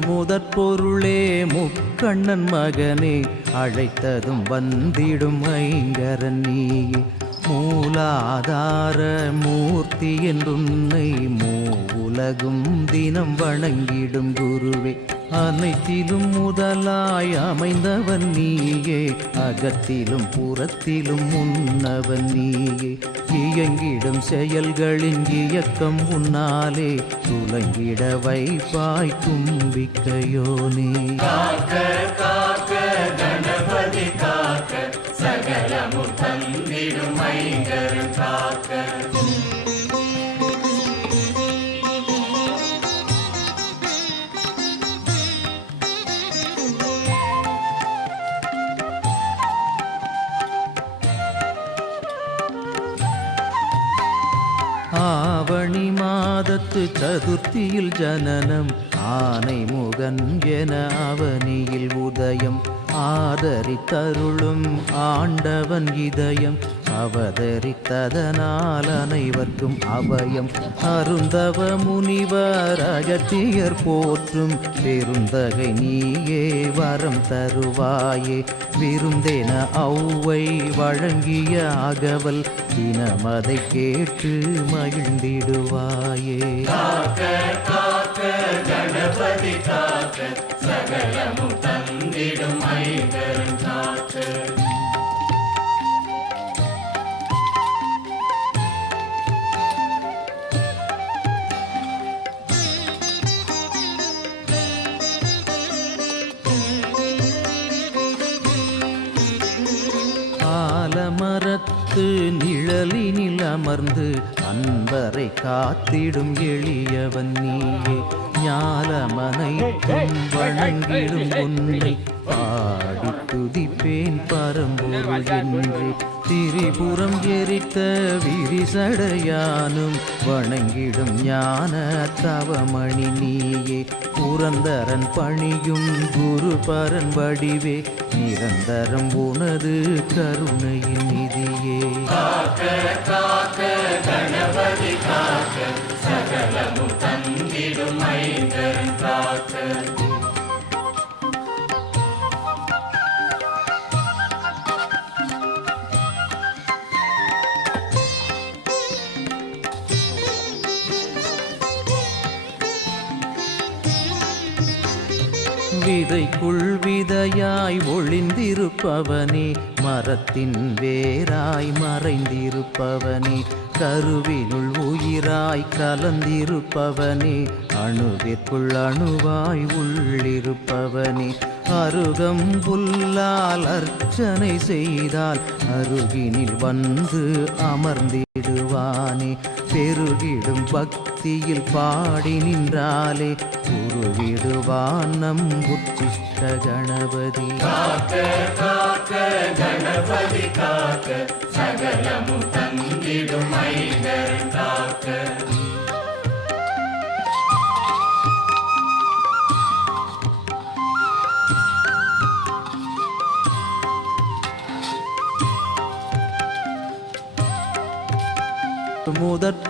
முதற் பொருளே முக்கண்ணன் மகனே அழைத்ததும் வந்திடும் ஐங்கரன் நீயே. மூலாதார மூர்த்தி என்றுன்னை மூவுலகும் தினம் வணங்கிடும் குருவே. அனைத்திலும் முதலாய் அமைந்தவன் நீயே. அகத்திலும் புறத்திலும் முன்னவன் நீயே. இயங்கிடும் செயல்களின் இயக்கம் உன்னாலே. துலங்கிட வைப்பாய் தும்பிக்கையோனே. ஆவணி மாதத்து சதுர்த்தியில் ஜனனம் ஆனை முகன் என அவனியில் உதயம். ஆதரித்தருளும் ஆண்டவன் இதயம். அவதரித்ததனால் அனைவர்க்கும் அபயம். அருந்தவ முனிவர் அகத்தியர் போற்றும் பெருந்தகை நீயே வரம் தருவாயே. விருந்தென ஔவை வழங்கிய அகவல் தினமதை கேட்டு மகிழ்ந்திடுவாயே. காக்க காக்க கணபதி காக்க. ஆலமரத்து நிழலினில் அமர்ந்து அன்பரை காத்திடும் எளியவன் நீயே. ஞாலமனைக்கும் வணங்கிடும் உன்னை. பாடி துதிப்பேன் பரம்பொருள் என்றே. திரிபுரம் எரித்த விரிசடையானும் வணங்கிடும் ஞான தவமணி நீயே. புரந்தரன் பணியும் குரு பரன் வடிவே. நிரந்தரம் உனது கருணையின் நிதியே. விதைக்குள் விதையாய் ஒளிந்திருப்பவனே மரத்தின் வேராய் மறைந்திருப்பவனே கருவினுள் உயிராய் கலந்திருப்பவனே அணுவிற்குள் அணுவாய் உள்ளிருப்பவனே. அருகம் புல்லால் அர்ச்சனை செய்தால் அருகினில் வந்து அமர்ந்தி பெருவானே பெருகிடும் பக்தியில் பாடி நின்றாலே குருவிடுவான் நம் உச்சிஷ்ட கணபதி. முதற்